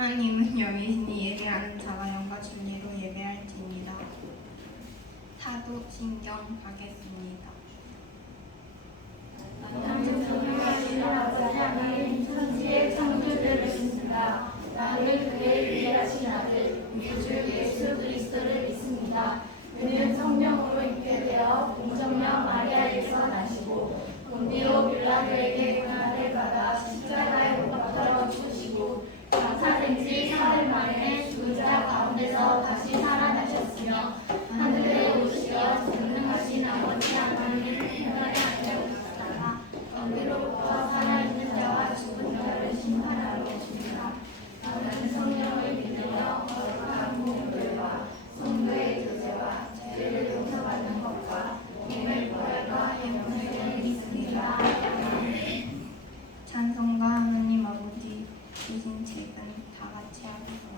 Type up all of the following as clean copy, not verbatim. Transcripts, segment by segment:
하나님은 여인이 예배하는 자가 영과 진리로 예배할지니라. 사도신경 가겠습니다. 나는 존귀하신 아버지 하나님 천지의 창조주를 믿습니다. 나는 그의 위대하신 아들 우리 주 예수 그리스도를 믿습니다. 그는 성령으로 잉태되어 공정령 마리아에서 나시고 본디오 빌라도에게 고난을 받아 십자가에 못 박혀 죽으시고 장사된 지 사흘 만에 죽은 자 가운데서 다시 살아나셨으며 하늘에 오르시어 전능하신 아버지 하나님 하나님 앞에 오셨다가 거기로부터 살아있는 자와 죽은 자를 심판하러 오십니다. 나는 성령을 믿으며 거룩한 공교회와 성도의 교제와 죄를 용서받는 것과 몸의 부활과 영생을 믿습니다. 찬송가 하나님 아버지 주신 책은 다 같이 하겠습니다.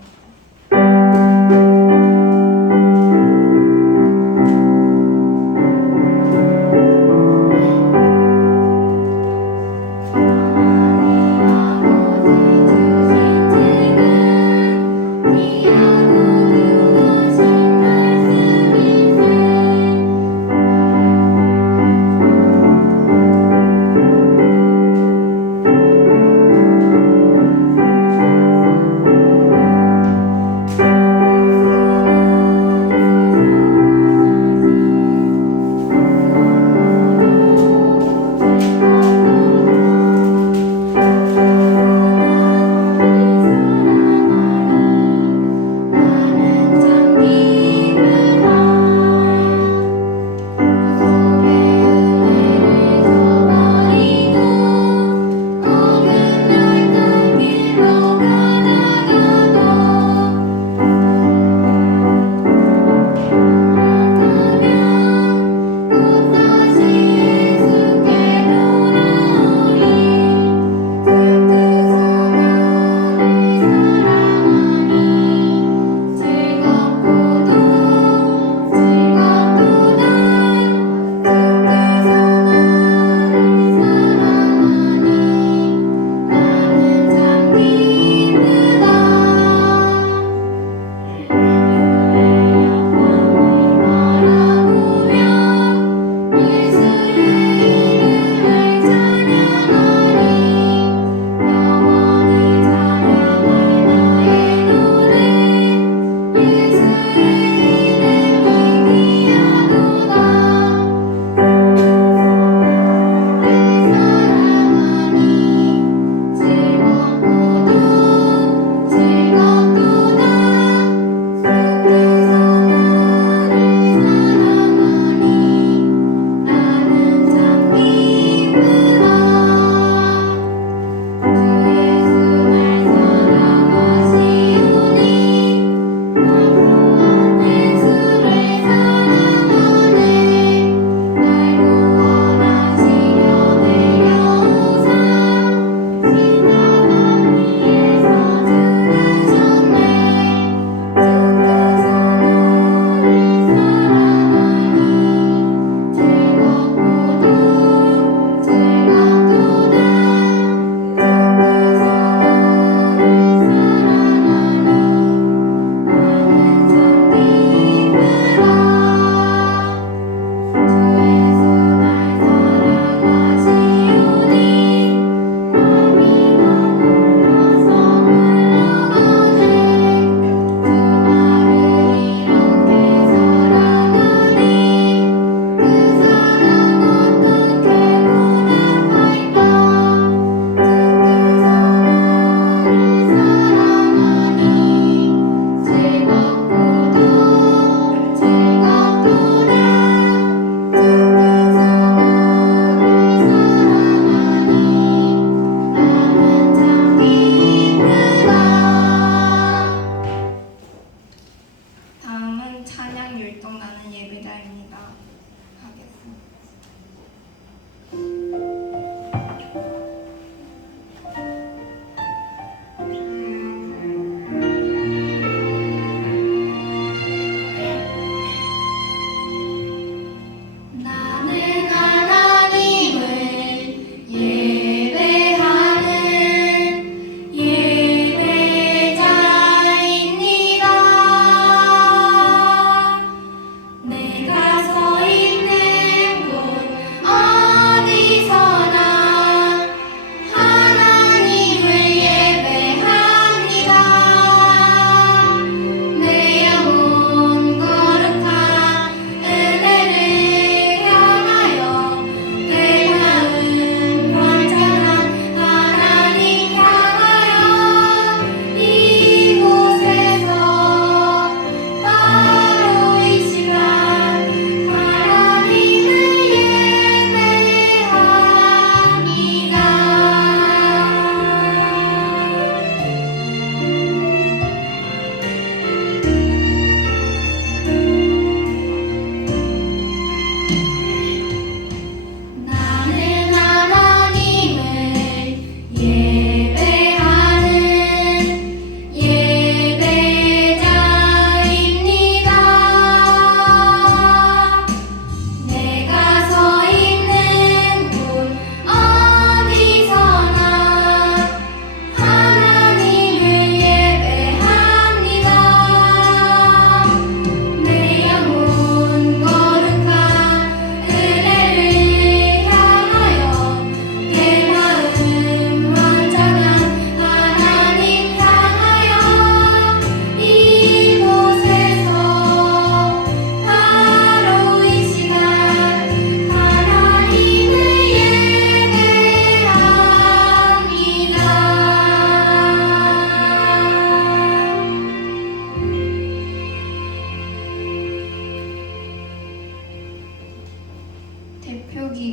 다음은 찬양 율동나는 예배자입니다. 하겠습니다. 나는 하나님을 예배하는 예배자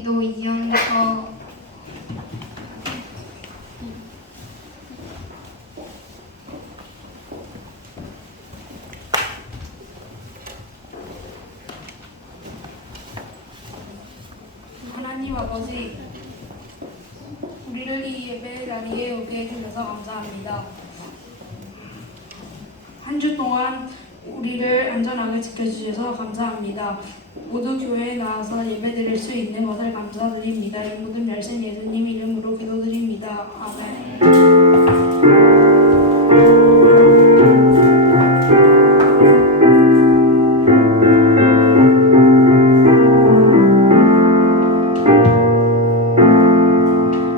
기도 이전서 하나님 아버지, 우리를 이 예배 자리에 오게 해주셔서 감사합니다. 한 주 동안 우리를 안전하게 지켜주셔서 감사합니다. 모두 교회에 나와서 예배드릴 수 있는 것을 감사드립니다. 이 모든 말씀 예수님 이름으로 기도드립니다. 아멘.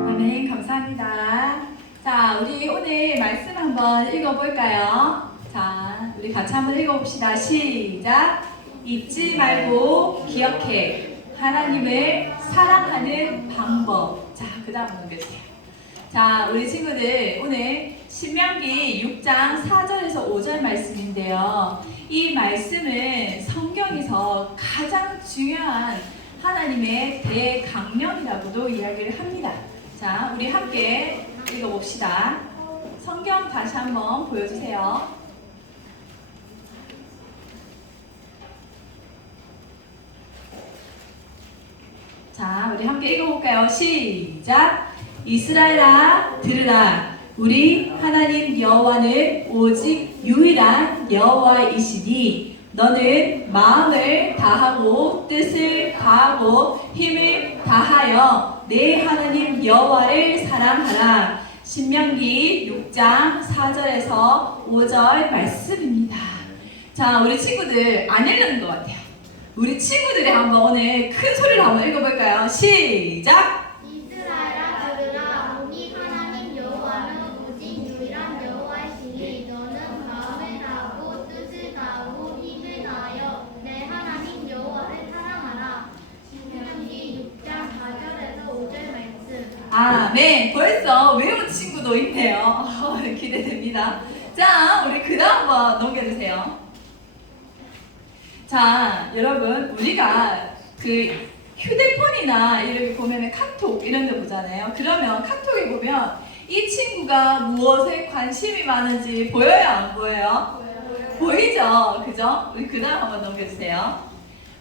아멘. 감사합니다. 자, 우리 오늘 말씀 한번 읽어볼까요? 자, 우리 같이 한번 읽어봅시다. 시작. 잊지 말고 기억해. 하나님을 사랑하는 방법. 자, 그 다음 넘겨주세요. 자, 우리 친구들 오늘 신명기 6장 4절에서 5절 말씀인데요. 이 말씀은 성경에서 가장 중요한 하나님의 대강령이라고도 이야기를 합니다. 자, 우리 함께 읽어봅시다. 성경 다시 한번 보여주세요. 자, 우리 함께 읽어볼까요? 시작! 이스라엘아 들으라. 우리 하나님 여호와는 오직 유일한 여호와이시니 너는 마음을 다하고 뜻을 다하고 힘을 다하여 내 하나님 여호와를 사랑하라. 신명기 6장 4절에서 5절 말씀입니다. 자, 우리 친구들 안 읽는 것 같아요. 우리 친구들이 한번 오늘 큰 소리로 한번 읽어볼까요? 시작! 이스라엘아 들으라. 우리 하나님 여호와는 오직 유일한 여호와이시니 너는 마음을 다하고 뜻을 다하고 힘을 다하여 내 하나님 여호와를 사랑하라. 신명기 6장 4절에서 5절 말씀. 아멘. 벌써 외운 친구도 있네요. 기대됩니다. 자, 우리 그 다음 한번 넘겨주세요. 자, 여러분, 우리가 그 휴대폰이나 이렇게 보면 카톡 이런 데 보잖아요. 그러면 카톡에 보면 이 친구가 무엇에 관심이 많은지 보여요, 안 보여요? 보이죠? 그죠? 우리 그 다음 한번 넘겨주세요.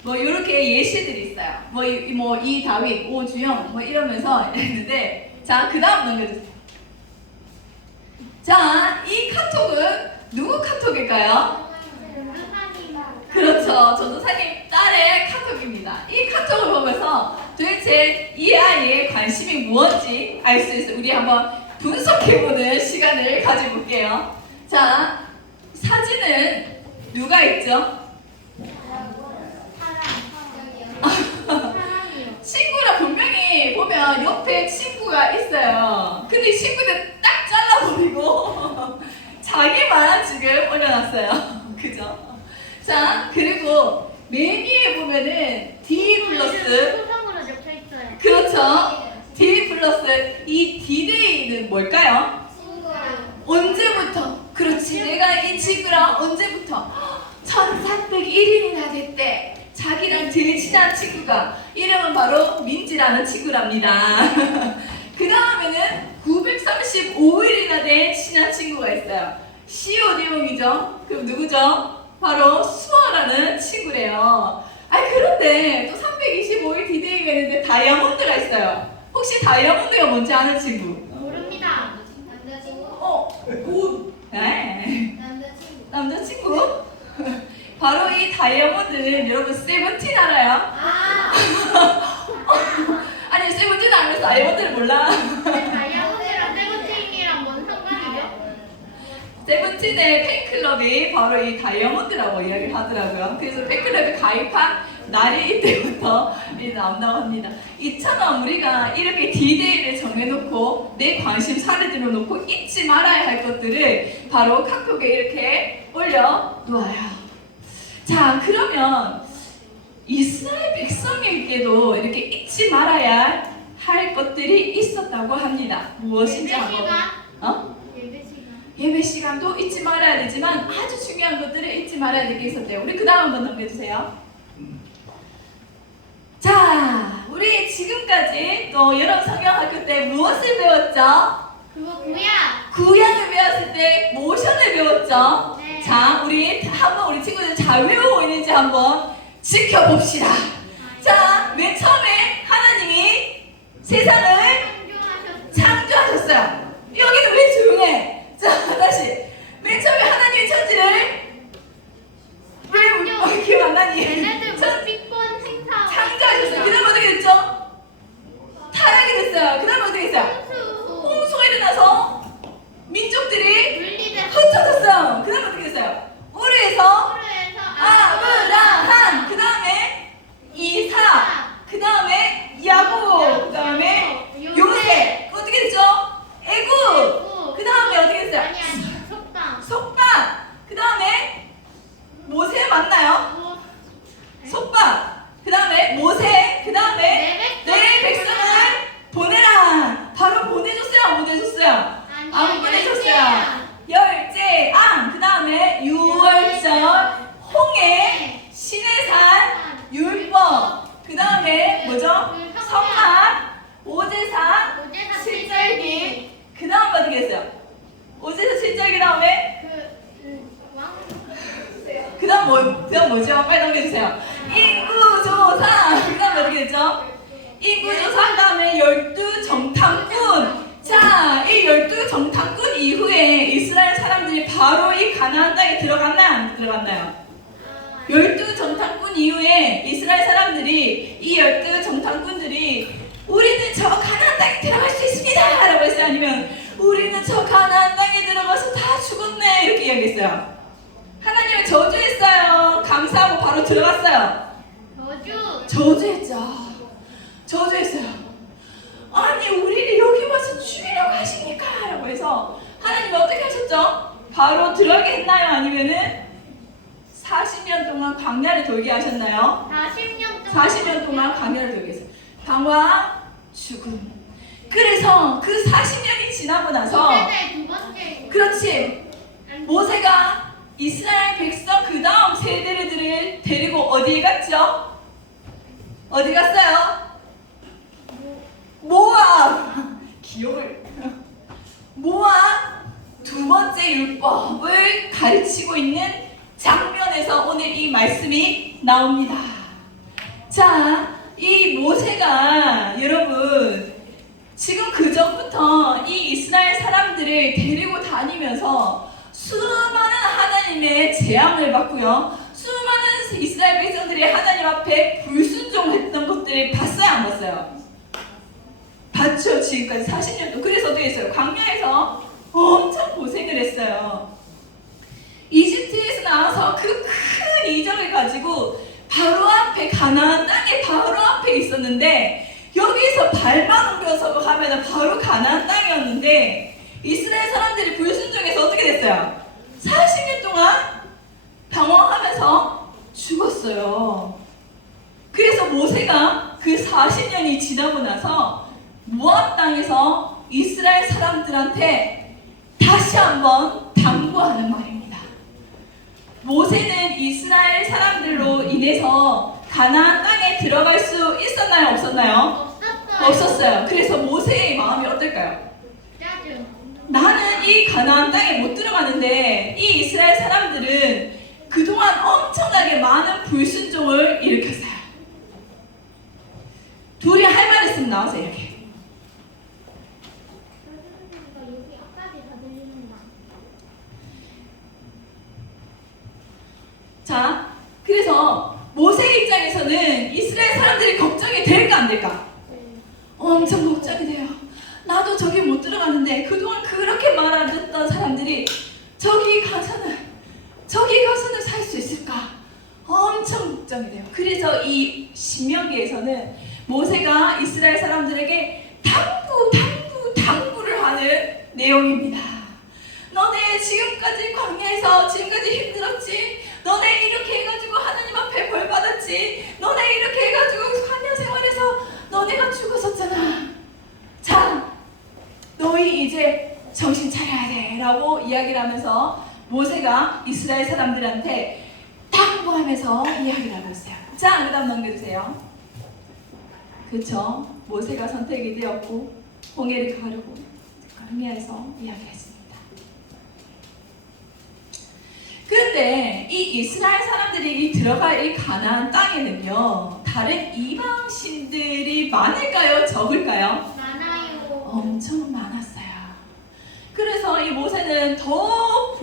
뭐 이렇게 예시들이 있어요. 뭐 이다윗, 오주영 뭐 이러면서 있는데, 자, 그 다음 넘겨주세요. 자, 이 카톡은 누구 카톡일까요? 그렇죠. 전도사님 딸의 카톡입니다. 이 카톡을 보면서 도대체 이 아이의 관심이 무엇인지 알 수 있어요. 우리 한번 분석해보는 시간을 가져볼게요. 자, 사진은 누가 있죠? 친구라 분명히 보면 옆에 친구가 있어요. 근데 이 친구들 딱 잘라버리고 자기만 지금 올려놨어요. 그죠? 자, 그리고 맨 위에 보면은 D 플러스, 소정으로 적혀 있어요. 그렇죠? D 플러스. 이 D-Day는 뭘까요? 친구랑. 언제부터? 그렇지, 내가 이 친구랑 언제부터 1301일이나 됐대. 자기랑 제일 친한 친구가, 이름은 바로 민지라는 친구랍니다. 그 다음에는 935일이나 된 친한 친구가 있어요. COD용이죠. 그럼 누구죠? 바로 수아라는 친구래요. 그런데 또 325일 디데이가 있는데 다이아몬드가 있어요. 혹시 다이아몬드가 뭔지 아는 친구? 모릅니다. 남자친구? 네. 남자친구. 남자친구? 바로 이 다이아몬드는 여러분 세븐틴 알아요? 아니, 세븐틴 알면서 다이아몬드를 몰라? 다이아몬드랑 세븐틴이랑 뭔 상관이죠? 세븐틴의 팬클럽이 바로 이 다이아몬드라고 이야기를 하더라고요. 그래서 팬클럽에 가입한 날이 이때부터 나온다고 합니다. 이처럼 우리가 이렇게 D-Day를 정해놓고 내 관심사를 들어놓고 잊지 말아야 할 것들을 바로 카톡에 이렇게 올려놓아요. 자, 그러면 이스라엘 백성에게도 이렇게 잊지 말아야 할 것들이 있었다고 합니다. 무엇인지 한번. 예배 시간. 예배 시간도 잊지 말아야 되지만 아주 중요한 것들을 잊지 말아야 될 게 있었대요. 우리 그 다음 한번 넘겨주세요. 자, 우리 지금까지 또 여러분 성경학교 때 무엇을 배웠죠? 그거 구야. 구약을 배웠을 때 모션을 배웠죠? 네. 자, 우리 한번 우리 친구들 잘 외우고 있는지 한번 지켜봅시다. 자, 맨 처음에 하나님이 세상을 창조하셨어요. 여기는 왜 조용해? 자, 다시. 맨 처음에 하나님이 천지를 왜 기억 안 나니? 얘네들 무비권 행사. 창조하셨어요. 그 다음 어떻게 됐죠? 타락이 됐어요. 그 다음 어떻게 됐어요? 홍수가 일어나서 민족들이 분리돼. 흩어졌어요. 그 다음 어떻게 됐어요? 우르에서 서로에서 아브라함, 그 다음에 이삭, 그 다음에 야곱, 그 다음에 요셉, 어떻게 됐죠? 애굽, 그 다음에 어떻게 됐어요? 아니 속담. 속박, 그 다음에 모세 맞나요? 속박, 그 다음에 모세, 그 다음에 내 백성을 보내라. 바로 보내줬어요? 안 보내줬어요? 안 보내줬어요. 열제암, 그 다음에 유월절, 홍해, 시내산, 율법, 그 다음에 뭐죠? 성막, 오제사, 칠절기, 그 다음 어떻게 했어요? 오제사 칠절기 다음에 그 다음 뭐죠? 빨리 넘겨주세요. 인구조사, 그 다음에 어떻게 됐죠? 인구조사 한 다음에 12정탐꾼. 자, 이 12정탐꾼 이후에 이스라엘 사람들이 바로 이 가나안 땅에 들어갔나요? 안 들어갔나요? 12정탐꾼 이후에 이스라엘 사람들이 이 12정탐꾼들이 우리는 저 가나안 땅에 들어갈 수 있습니다 라고 했어요? 아니면 우리는 저 가나안 땅에 들어가서 다 죽었네 이렇게 이야기했어요? 하나님을 저주했어요? 감사하고 바로 들어갔어요? 저주했죠. 저주했어요. 아니 우리를 여기 와서 죽이려고 하십니까? 라고 해서 하나님 어떻게 하셨죠? 바로 들어가게 했나요? 아니면은 40년 동안 광야를 돌게 하셨나요? 40년 동안 광야를 돌게 했어요. 방황, 죽음. 그래서 그 40년이 지나고 나서 그렇지, 모세가 이스라엘 백성 그 다음 세대들을 데리고 어디에 갔죠? 어디 갔어요? 모압. 기억을. 모압 두 번째 율법을 가르치고 있는 장면에서 오늘 이 말씀이 나옵니다. 자, 이 모세가 여러분 지금 그 전부터 이 이스라엘 사람들을 데리고 다니면서 수많은 하나님의 재앙을 받고요, 수많은 이스라엘 백성들이 하나님 앞에 불순종했던 것들을 봤어요, 안 봤어요? 봤죠. 지금까지 40년도. 그래서 어떻게 했어요? 광야에서 엄청 고생을 했어요. 이집트에서 나와서 그 큰 이적을 가지고 바로 앞에 가나안 땅에 바로 앞에 있었는데, 여기서 발만 옮겨서 가면 바로 가나안 땅이었는데 이스라엘 사람들이 불순종해서 어떻게 됐어요? 40년 동안 방황하면서 죽었어요. 그래서 모세가 그 40년이 지나고 나서 모압 땅에서 이스라엘 사람들한테 다시 한번 당부하는 말입니다. 모세는 이스라엘 사람들로 인해서 가나안 땅에 들어갈 수 있었나요? 없었나요? 없었어요. 그래서 모세의 마음이 어떨까요? 나는 이 가나안 땅에 못 들어가는데 이 이스라엘 사람들은 그동안 엄청나게 많은 불순종을 일으켰어요. 둘이 할 말 있으면 나와서 이렇게. 자, 그래서 모세의 입장에서는 이스라엘 사람들이 걱정이 될까 안 될까? 엄청 걱정이 돼요. 나도 저기 못 들어가는데 그동안 그렇게 말 안 듣던 사람들이 저기 가서는 살 수 있을까? 엄청 걱정이 돼요. 그래서 이 신명기에서는 모세가 이스라엘 사람들에게 당부를 하는 내용입니다. 너네 지금까지 광야에서 지금까지 힘들었지? 너네 이렇게 해가지고 하나님 앞에 벌 받았지? 너네 이렇게 해가지고 광야 생활에서 너네가 죽었었잖아. 자, 너희 이제 정신 차려야 돼 라고 이야기를 하면서 모세가 이스라엘 사람들한테 당부하면서 이야기를 하고 있어요. 자, 그 다음 넘겨주세요. 그쵸? 모세가 선택이 되었고 홍해를 가르고 광야에서 이야기했습니다. 그런데 이 이스라엘 사람들이 이 들어갈 이 가나안 땅에는요, 다른 이방 신들이 많을까요? 적을까요? 많아요. 엄청 많았어요. 그래서 이 모세는 더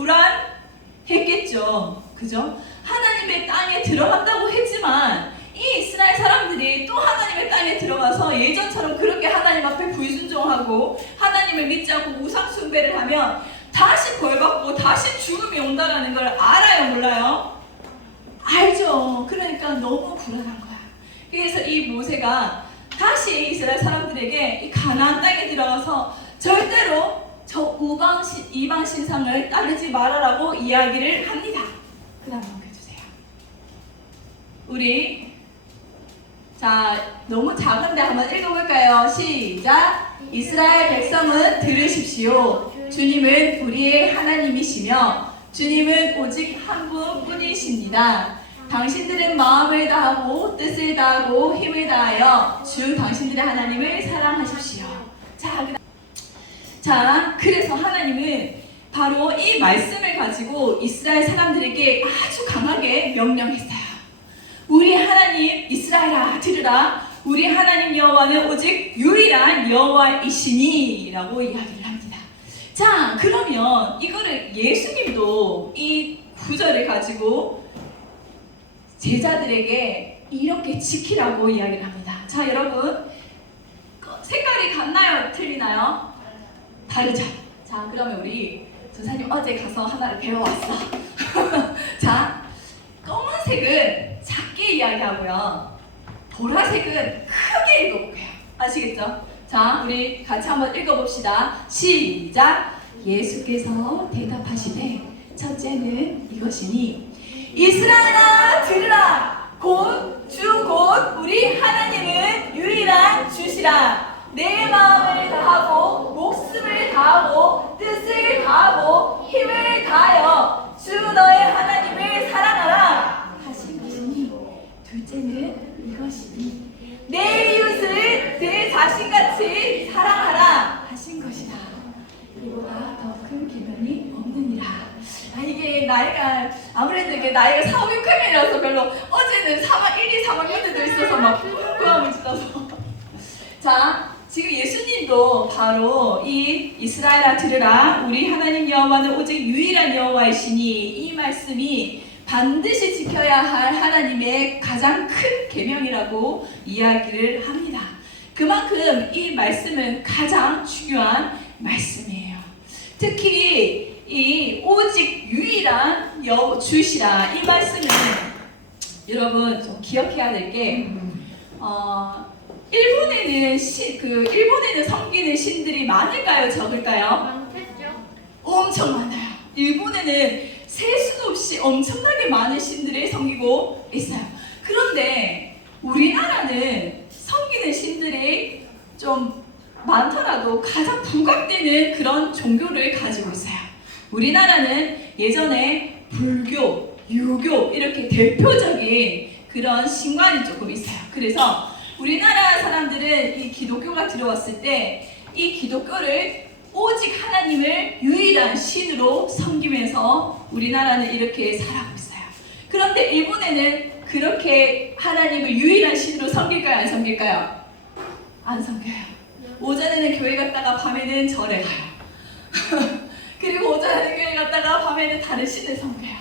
불안했겠죠. 그죠? 하나님의 땅에 들어간다고 했지만 이 이스라엘 사람들이 또 하나님의 땅에 들어가서 예전처럼 그렇게 하나님 앞에 불순종하고 하나님을 믿지 않고 우상 숭배를 하면 다시 벌받고 다시 죽음이 온다라는 걸 알아요, 몰라요? 알죠. 그러니까 너무 불안한 거야. 그래서 이 모세가 다시 이스라엘 사람들에게 이 가나안 땅에 들어가서 절대로 저 이방 신상을 따르지 말아라고 이야기를 합니다. 그 다음 넘겨주세요. 우리 너무 작은데 한번 읽어볼까요? 시작! 이스라엘 백성은 들으십시오. 주님은 우리의 하나님이시며 주님은 오직 한 분뿐이십니다. 당신들은 마음을 다하고 뜻을 다하고 힘을 다하여 주 당신들의 하나님을 사랑하십시오. 그래서 하나님은 바로 이 말씀을 가지고 이스라엘 사람들에게 아주 강하게 명령했어요. 우리 하나님 이스라엘아 들으라. 우리 하나님 여호와는 오직 유일한 여호와이시니 라고 이야기를 합니다. 자, 그러면 이거를 예수님도 이 구절을 가지고 제자들에게 이렇게 지키라고 이야기를 합니다. 자, 여러분 색깔이 같나요? 틀리나요? 다르죠? 자, 그러면 우리 전사님 어제 가서 하나를 배워왔어. 자, 검은색은 작게 이야기하고요. 보라색은 크게 읽어볼게요. 아시겠죠? 자, 우리 같이 한번 읽어봅시다. 시작! 예수께서 대답하시되 첫째는 이것이니 이스라엘아 들으라. 곧 우리 하나님은 유일한 주시라. 내 마음을 다하고 목숨을 다하고 뜻을 다하고 힘을 다하여 주 너의 하나님을 사랑하라 하신 것이니 둘째는 이것이니 내 이웃을 내 자신같이 사랑하라 하신 것이다. 이보다 더 큰 계명이 없느니라. 이게 나이가 아무래도 이게 나이가 4, 5, 6학년이라서 별로 어제는 1, 2, 3학년들도 있어서 막 부함을 지나서 자, 지금 예수님도 바로 이 이스라엘아 들으라. 우리 하나님 여호와는 오직 유일한 여호와이시니 이 말씀이 반드시 지켜야 할 하나님의 가장 큰 계명이라고 이야기를 합니다. 그만큼 이 말씀은 가장 중요한 말씀이에요. 특히 이 오직 유일한 주시라 이 말씀은 여러분 좀 기억해야 될 게 일본에는 섬기는 신들이 많을까요? 적을까요? 많겠죠? 엄청 많아요. 일본에는 셀 수도 없이 엄청나게 많은 신들을 섬기고 있어요. 그런데 우리나라는 섬기는 신들이 좀 많더라도 가장 부각되는 그런 종교를 가지고 있어요. 우리나라는 예전에 불교, 유교 이렇게 대표적인 그런 신관이 조금 있어요. 그래서 우리나라 사람들은 이 기독교가 들어왔을 때 이 기독교를 오직 하나님을 유일한 신으로 섬기면서 우리나라는 이렇게 살아가고 있어요. 그런데 일본에는 그렇게 하나님을 유일한 신으로 섬길까요? 안 섬길까요? 안 섬겨요. 오전에는 교회 갔다가 밤에는 절에 가요. 그리고 오전에는 교회 갔다가 밤에는 다른 신을 섬겨요.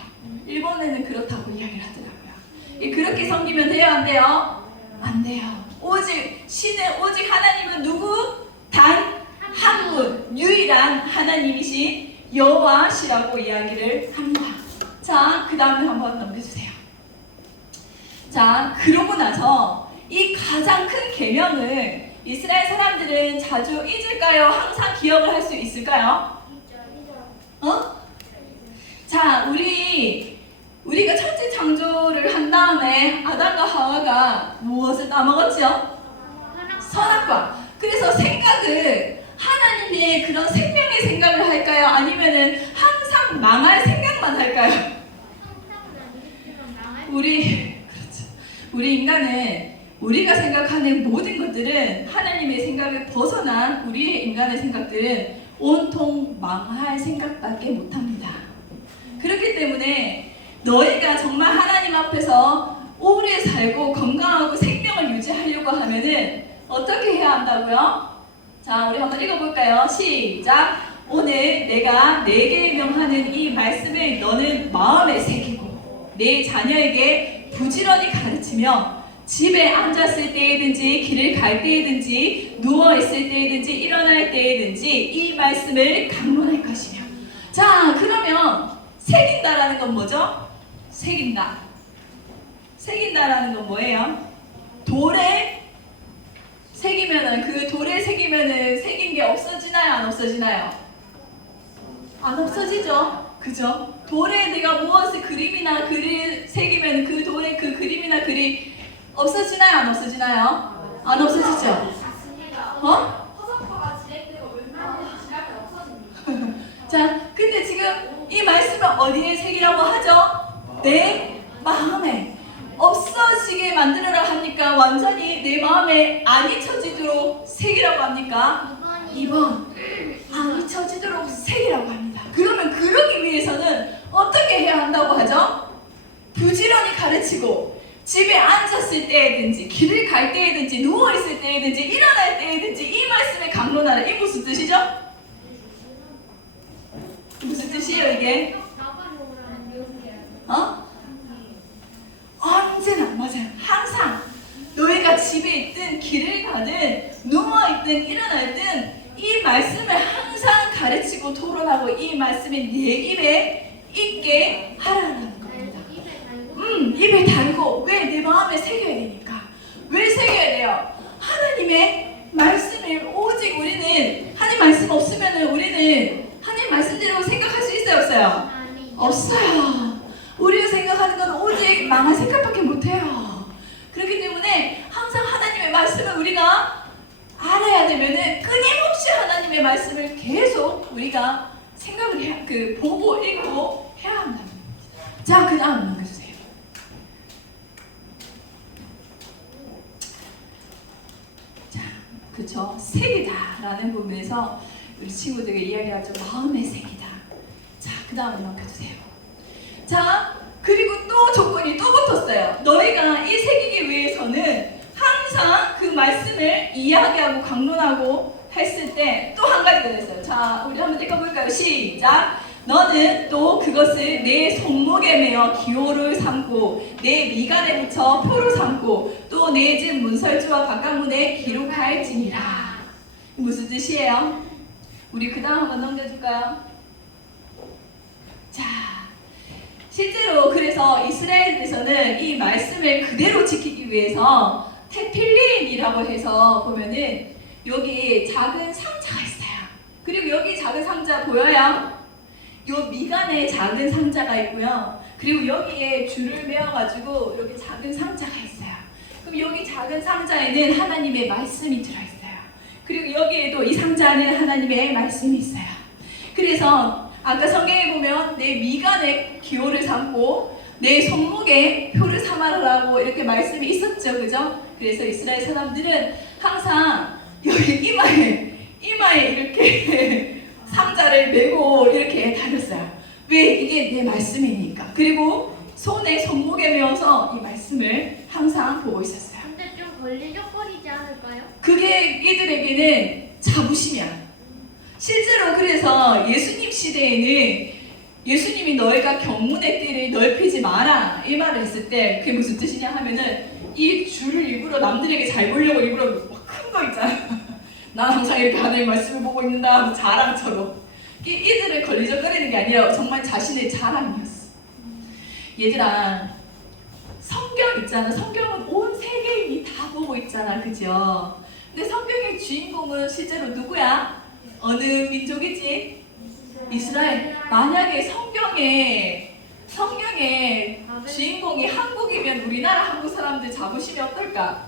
일본에는 그렇다고 이야기를 하더라고요. 그렇게 섬기면 돼요? 안 돼요? 안 돼요. 오직 하나님은 누구? 단 한 분, 유일한 하나님이신 여호와시라고 이야기를 합니다. 자, 그 다음에 한번 넘겨주세요. 자, 그러고 나서 이 가장 큰 계명을 이스라엘 사람들은 자주 잊을까요? 항상 기억을 할 수 있을까요? 자, 우리가 첫째 창조를 한 다음에 아담과 하와가 무엇을 따먹었죠? 선악과. 그래서 생각을 하나님의 그런 생명의 생각을 할까요? 아니면은 항상 망할 생각만 할까요? 우리 인간은 우리가 생각하는 모든 것들은 하나님의 생각을 벗어난 우리의 인간의 생각들은 온통 망할 생각밖에 못합니다. 그렇기 때문에 너희가 정말 하나님 앞에서 오래 살고 건강하고 생명을 유지하려고 하면은 어떻게 해야 한다고요? 자, 우리 한번 읽어볼까요? 시작! 오늘 내가 내게 명하는 이 말씀을 너는 마음에 새기고 내 자녀에게 부지런히 가르치며 집에 앉았을 때에든지 길을 갈 때에든지 누워있을 때에든지 일어날 때에든지 이 말씀을 강론할 것이며. 자, 그러면 새긴다라는 건 뭐죠? 새긴다. 새긴다라는 건 뭐예요? 돌에 새기면은, 그 돌에 새기면은 새긴 게 없어지나요? 안 없어지나요? 안 없어지죠? 그죠? 돌에 내가 무엇을 그림이나 글을 새기면 그 돌에 그 그림이나 글이 없어지나요? 안 없어지나요? 안 없어지죠? 어? 화석화가 진행되고 웬만하면 지나면 없어집니다. 자, 근데 지금 이 말씀을 어디에 새기라고 하죠? 내 마음에. 없어지게 만들어라 합니까? 완전히 내 마음에 안 잊혀지도록 새기라고 합니까? 2번. 안 잊혀지도록 새기라고 합니다. 그러면 그러기 위해서는 어떻게 해야 한다고 하죠? 부지런히 가르치고 집에 앉았을 때든지 길을 갈 때든지 누워있을 때든지 일어날 때든지 이 말씀을 강론하라. 이게 무슨 뜻이죠? 무슨 뜻이에요 이게? 어? 언제나 맞아요. 항상 너희가 집에 있든 길을 가든 누워있든 일어날든 이 말씀을 항상 가르치고 토론하고 이 말씀이 내 입에 있게 하라는 겁니다. 입에 달고. 왜? 내 마음에 새겨야 되니까. 왜 새겨야 돼요? 하나님의 말씀을 오직 우리는 하나님 말씀 없으면 우리는 하나님 말씀대로 생각할 수 있어요 없어요? 없어요. 우리가 생각하는 건 오직 망할 생각밖에 못해요. 그렇기 때문에 항상 하나님의 말씀을 우리가 알아야 되면은 끊임없이 하나님의 말씀을 계속 우리가 생각을 해야, 보고 읽고 해야 한다는 겁니다. 자, 그 다음 넘겨주세요. 자, 그쵸? 새기다라는 부분에서 우리 친구들에게 이야기하죠. 마음의 새기다. 자, 그 다음에 넘겨주세요. 자, 그리고 또 조건이 또 붙었어요. 너희가 이 새기기 위해서는 항상 그 말씀을 이야기하고 강론하고 했을 때 또 한 가지가 됐어요. 자, 우리 한번 읽어볼까요? 시작! 너는 또 그것을 내 손목에 매어 기호를 삼고 내 미간에 붙여 표를 삼고 또 내 집 문설주와 바깥문에 기록할지니라. 무슨 뜻이에요? 우리 그 다음 한번 넘겨줄까요? 자, 실제로 그래서 이스라엘에서는 이 말씀을 그대로 지키기 위해서 테필린이라고 해서 보면은 여기 작은 상자가 있어요. 그리고 여기 작은 상자 보여요? 요 미간에 작은 상자가 있고요. 그리고 여기에 줄을 매어가지고 여기 작은 상자가 있어요. 그럼 여기 작은 상자에는 하나님의 말씀이 들어있어요. 그리고 여기에도 이 상자 안에 하나님의 말씀이 있어요. 그래서 아까 성경에 보면 내 미간에 기호를 삼고 내 손목에 표를 삼아라라고 이렇게 말씀이 있었죠. 그죠? 그래서 이스라엘 사람들은 항상 여기 이마에 이렇게 상자를 메고 이렇게 다녔어요. 왜? 이게 내 말씀이니까. 그리고 손목에 메어서 이 말씀을 항상 보고 있었어요. 근데 좀 걸리적거리지 않을까요? 그게 이들에게는 자부심이야. 실제로 그래서 예수님 시대에는 예수님이 너희가 경문의 띠를 넓히지 마라 이 말을 했을 때 그게 무슨 뜻이냐 하면은 이 줄을 일부러 남들에게 잘 보려고 일부러 큰 거 있잖아요. 난 항상 이렇게 하나님의 말씀을 보고 있는다 자랑처럼. 이들을 걸리적거리는 게 아니라 정말 자신의 자랑이었어. 얘들아, 성경 있잖아. 성경은 온 세계인이 다 보고 있잖아. 그죠? 근데 성경의 주인공은 실제로 누구야? 어느 민족이지? 이스라엘. 만약에 성경의 주인공이 한국이면 우리나라 한국 사람들 자부심이 어떨까?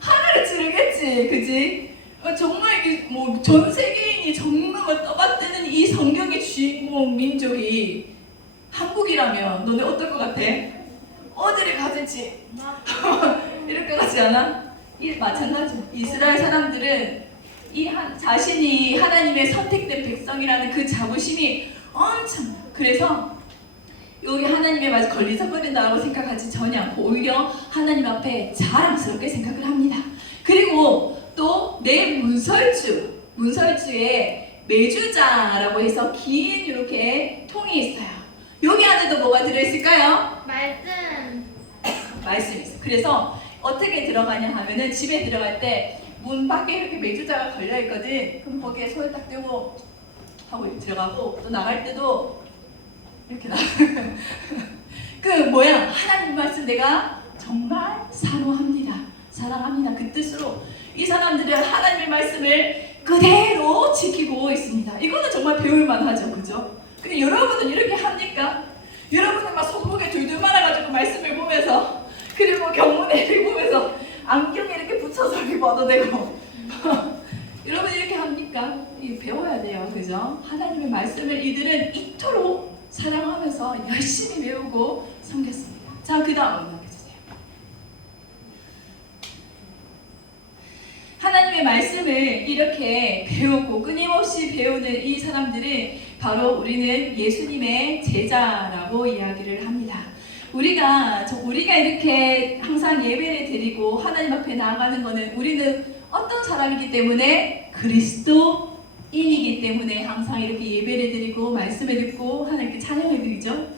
하늘을 찌르겠지, 그지? 정말 전 세계인이 정말 떠받드는 이 성경의 주인공 민족이 한국이라면 너네 어떨 것 같아? 어디를 가든지 이럴 것 같지 않아? 이 마찬가지. 이스라엘 사람들은 자신이 하나님의 선택된 백성이라는 그 자부심이 엄청, 그래서 여기 하나님의 말에 걸리적거린다고 생각하지 전혀 않고 오히려 하나님 앞에 자랑스럽게 생각을 합니다. 그리고 또 내 문설주에 메주자라고 해서 긴 이렇게 통이 있어요. 여기 안에도 뭐가 들어있을까요? 말씀이 있어요. 그래서 어떻게 들어가냐 하면은 집에 들어갈 때 문 밖에 이렇게 메주자가 걸려 있거든. 그럼 거기에 손을 딱 떼고 하고 들어가고, 또 나갈 때도 이렇게 그 뭐야, 하나님 말씀 내가 정말 사랑합니다. 그 뜻으로 이 사람들은 하나님의 말씀을 그대로 지키고 있습니다. 이거는 정말 배울만 하죠, 그죠? 근데 여러분은 이렇게 합니까? 여러분은 막 손목에 둘둘 말아가지고 말씀을 보면서, 그리고 경문회를 보면서 안경에 이렇게 붙여서 이렇게 봐도 되고 여러분 이렇게 합니까? 이거 배워야 돼요, 그죠? 하나님의 말씀을 이들은 이토록 사랑하면서 열심히 배우고 섬겼습니다. 자, 그 다음 넘겨주세요. 하나님의 말씀을 이렇게 배우고 끊임없이 배우는 이 사람들은 바로 우리는 예수님의 제자라고 이야기를 합니다. 우리가 이렇게 항상 예배를 드리고 하나님 앞에 나아가는 것은 우리는 어떤 사람이기 때문에, 그리스도인이기 때문에 항상 이렇게 예배를 드리고 말씀을 듣고 하나님께 찬양을 드리죠.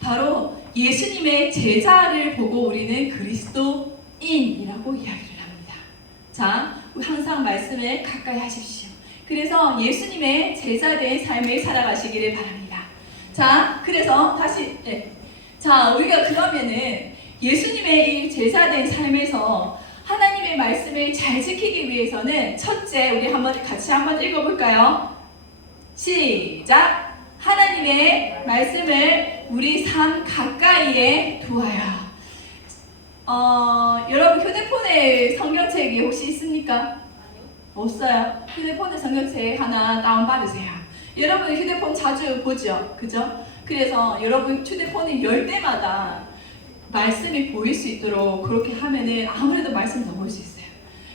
바로 예수님의 제자를 보고 우리는 그리스도인이라고 이야기를 합니다. 자, 항상 말씀을 가까이 하십시오. 그래서 예수님의 제자된 삶을 살아가시기를 바랍니다. 자, 그래서 다시 자, 우리가 그러면은 예수님의 이 제자된 삶에서 하나님의 말씀을 잘 지키기 위해서는 첫째, 우리 같이 한번 읽어볼까요? 시작! 하나님의 말씀을 우리 삶 가까이에 두어요. 여러분 휴대폰에 성경책이 혹시 있습니까? 없어요. 휴대폰에 성경책 하나 다운받으세요. 여러분 휴대폰 자주 보죠? 그죠? 그래서 여러분 휴대폰을 열 때마다 말씀이 보일 수 있도록 그렇게 하면은 아무래도 말씀이 더 보일 수 있어요.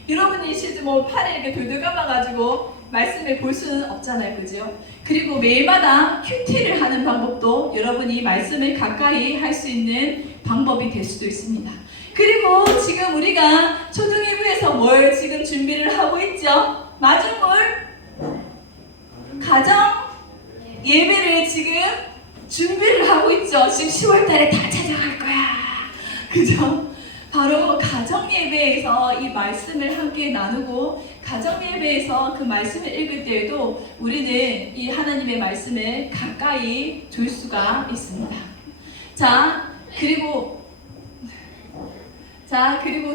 여러분이 실제 팔에 이렇게 돌돌 감아가지고 말씀을 볼 수는 없잖아요, 그죠? 그리고 매일마다 큐티를 하는 방법도 여러분이 말씀을 가까이 할 수 있는 방법이 될 수도 있습니다. 그리고 지금 우리가 초등일부에서 뭘 지금 준비를 하고 있죠? 마중물 가정 예배를 지금 준비를 하고 있죠. 지금 10월달에 다 찾아갈 거야. 그죠? 바로 가정예배에서 이 말씀을 함께 나누고 가정예배에서 그 말씀을 읽을 때에도 우리는 이 하나님의 말씀을 가까이 둘 수가 있습니다. 자, 그리고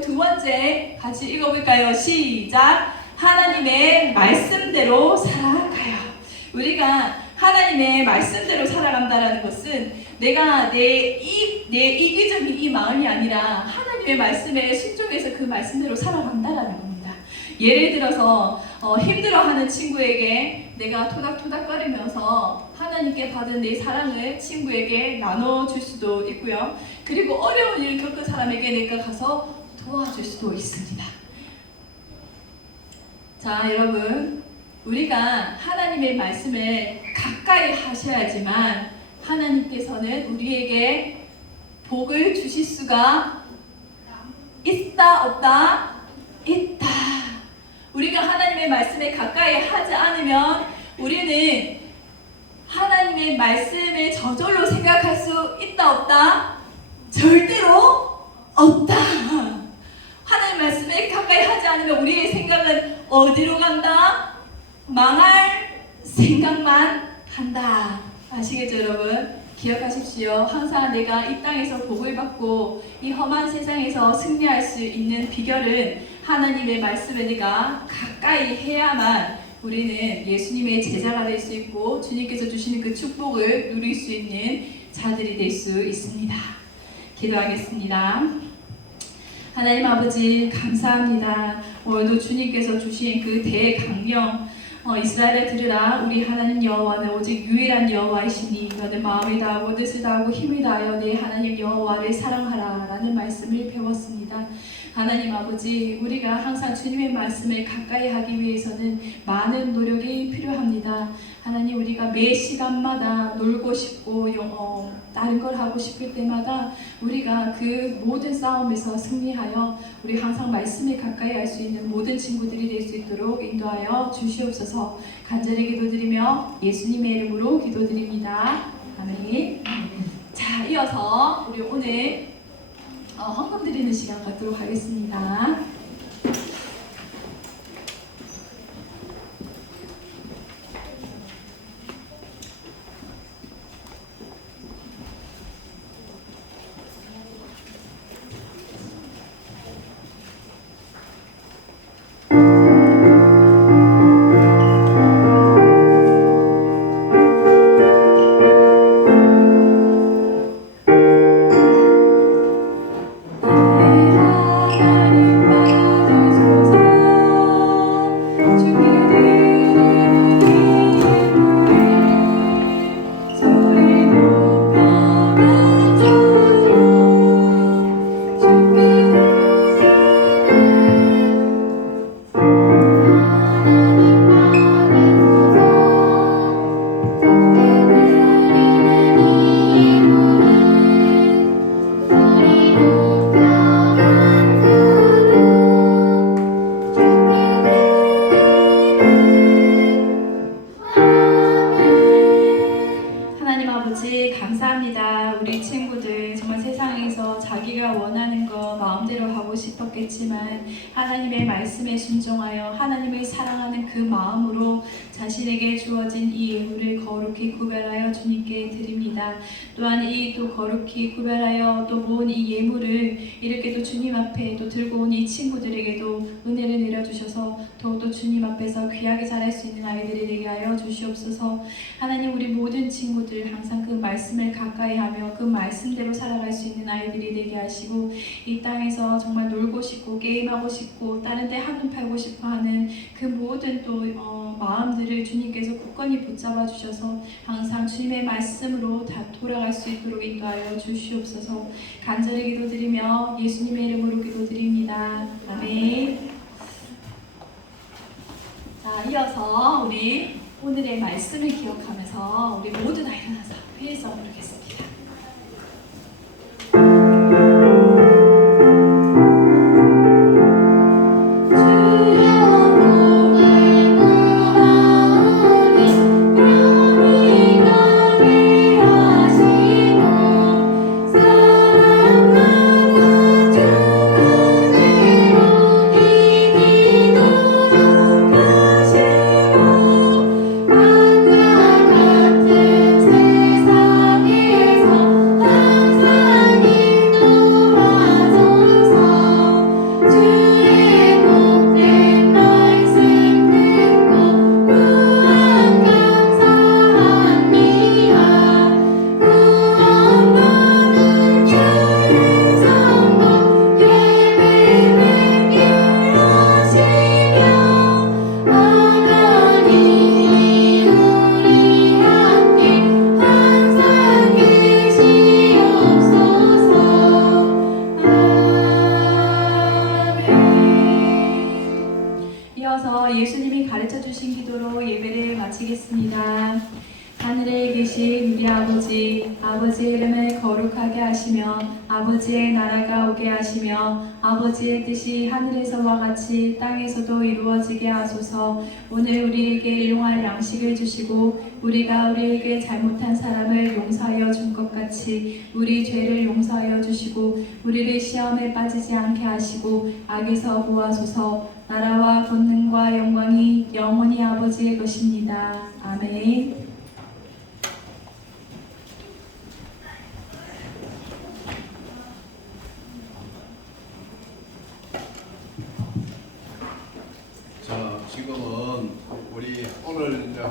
두 번째 같이 읽어볼까요? 시작! 하나님의 말씀대로 살아가요. 우리가 하나님의 말씀대로 살아간다는 것은 내가 내 이기적인 이 마음이 아니라 하나님의 말씀에 순종해서 그 말씀대로 살아간다는 겁니다. 예를 들어서 힘들어하는 친구에게 내가 토닥토닥거리면서 하나님께 받은 내 사랑을 친구에게 나눠줄 수도 있고요. 그리고 어려운 일을 겪은 사람에게 내가 가서 도와줄 수도 있습니다. 자, 여러분, 우리가 하나님의 말씀을 가까이 하셔야지만 하나님께서는 우리에게 복을 주실 수가 있다, 없다? 있다. 우리가 하나님의 말씀에 가까이 하지 않으면 우리는 하나님의 말씀을 저절로 생각할 수 있다, 없다? 절대로 없다. 하나님의 말씀에 가까이 하지 않으면 우리의 생각은 어디로 간다? 망할 생각만 한다. 아시겠죠, 여러분? 기억하십시오. 항상 내가 이 땅에서 복을 받고 이 험한 세상에서 승리할 수 있는 비결은 하나님의 말씀을 내가 가까이 해야만 우리는 예수님의 제자가 될 수 있고 주님께서 주시는 그 축복을 누릴 수 있는 자들이 될 수 있습니다. 기도하겠습니다. 하나님 아버지 감사합니다. 오늘도 주님께서 주신 그 대강령 이스라엘에 들으라 우리 하나님 여호와는 오직 유일한 여호와이시니 너는 마음을 다하고 뜻을 다하고 힘을 다하여 네 하나님 여호와를 사랑하라 라는 말씀을 배웠습니다. 하나님 아버지, 우리가 항상 주님의 말씀을 가까이 하기 위해서는 많은 노력이 필요합니다. 하나님, 우리가 매 시간마다 놀고 싶고 다른 걸 하고 싶을 때마다 우리가 그 모든 싸움에서 승리하여 우리 항상 말씀을 가까이 할 수 있는 모든 친구들이 될 수 있도록 인도하여 주시옵소서. 간절히 기도드리며 예수님의 이름으로 기도드립니다. 아멘. 자, 이어서 우리 오늘 헌금 드리는 시간 갖도록 하겠습니다. 감사합니다. 우리 친구들 정말 세상에서 자기가 원하는 거 마음대로 하고 싶었겠지만 하나님의 말씀에 순종하여 하나님을 사랑하는 그 마음으로 자신에게 주어진 이 예물을 거룩히 구별하여 주님께 드립니다. 또한 이 또 거룩히 구별하여 또 모은 이 예물을 이렇게 또 주님 앞에 또 들고 온 이 친구들에게도 은혜를 내려주셔서 더욱더 주님 앞에서 귀하게 자랄 수 있는 아이들이 되게 하여 주시옵소서. 하나님, 우리 모든 친구들 항상 그 말씀을 가까이 하며 그 말씀대로 살아갈 수 있는 아이들이 되게 하시고 이 땅에서 정말 놀고 싶고 게임하고 싶고 다른 데 한눈 팔고 싶어 하는 그 모든 또 마음들을 주님께서 굳건히 붙잡아 주셔서 항상 주님의 말씀으로 다 돌아갈 수 있도록 인도하여 주시옵소서. 간절히 기도드리며 예수님의 이름으로 기도드립니다. 아멘. 자, 이어서 우리 오늘의 말씀을 기억하면서 우리 모두 다 일어나서 회의성을 하겠습니다. 이어서 예수님이 가르쳐 주신 기도로 예배를 마치겠습니다. 하늘에 계신 우리 아버지, 아버지의 이름을 거룩하게 하시며 아버지의 나라가 오게 하시며 아버지의 뜻이 하늘에서와 같이 땅에서도 이루어지게 하소서. 오늘 우리에게 일용할 양식을 주시고 우리가 우리에게 잘못한 사람을 용서하여 준 것 같이 우리 죄를 용서하여 주시고 우리를 시험에 빠지지 않게 하시고 악에서 구하소서. 나라와 권능과 영광이 영원히 아버지의 것입니다. 아멘. 자, 지금은 우리 오늘 이제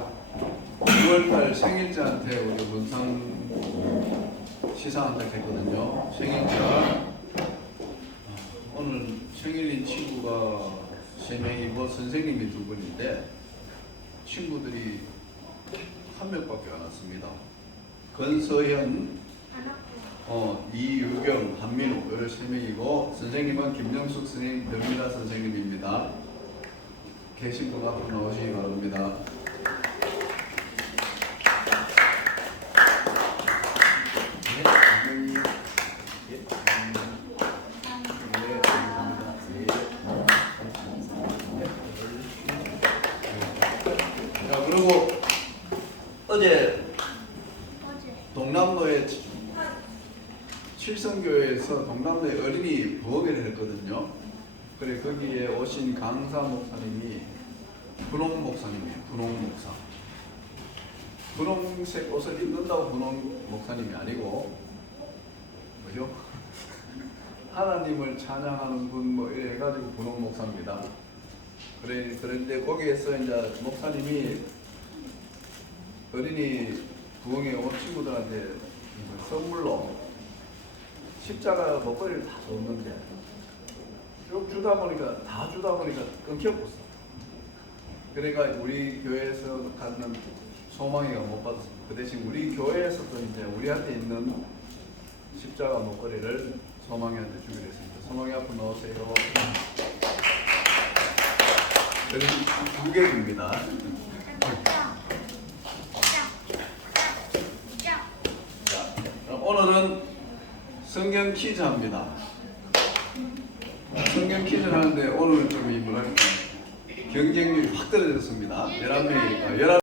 6월달 생일자한테 우리 문상 시상한다고 했거든요. 생일자. 오늘 생일인 친구가 3명이고 선생님이 2분인데 친구들이 한 명밖에 안 왔습니다. 권서현, 이유경, 한민우 13명이고 선생님은 김영숙 선생님, 별미라 선생님입니다. 계신 분 앞으로 나오시기 바랍니다. 자, 그리고 어제 동남로에 칠성교회에서 동남로에 어린이 부흥회를 했거든요. 그래 거기에 오신 강사 목사님이 분홍 목사님이에요. 분홍 목사. 분홍색 옷을 입는다고 분홍 목사님이 아니고 뭐죠? 하나님을 찬양하는 분 뭐 이래 가지고 분홍 목사입니다. 그런데 거기에서 이제 목사님이 어린이 부흥회 온 친구들한테 선물로 십자가 목걸이를 다 줬는데 쭉 주다 보니까 끊겨버렸어. 그러니까 우리 교회에서 갖는 소망이가 못 받았습니다. 그 대신 우리 교회에서도 이제 우리한테 있는 십자가 목걸이를 소망이한테 주기로 했습니다. 소망이 앞으로 나오세요. 그래서 2개입니다. 오늘은 성경 퀴즈 합니다. 성경 퀴즈를 하는데 오늘은 좀 뭐랄까 경쟁률이 확 떨어졌습니다. 11명이니까